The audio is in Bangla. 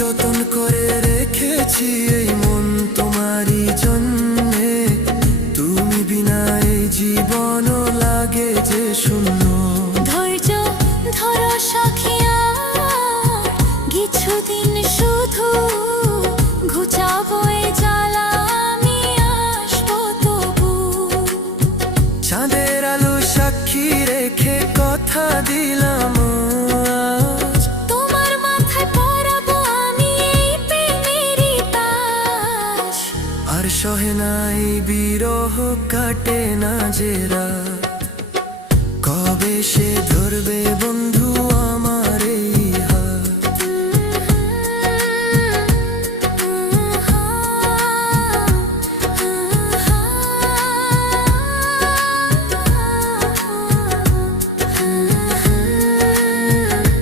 যতন করে রেখেছি এই মন তোমারই জন্যে, তুমি বিনা এই জীবনও লাগে যে শূন্য। ধৈর্য ধরো সখিয়া, কিছুদিন শুধু ঘুচাবো এই জ্বালা, আমি আসবো তবু। চাঁদের আলো সাক্ষী রেখে কথা দিলাম আজ, তোমার মাথায় পরাবো আমি এই প্রেমেরই তাজ। আর সহে নাই বিরহ, কাটে না যে রাত, কবে সে ধরবে বন্ধু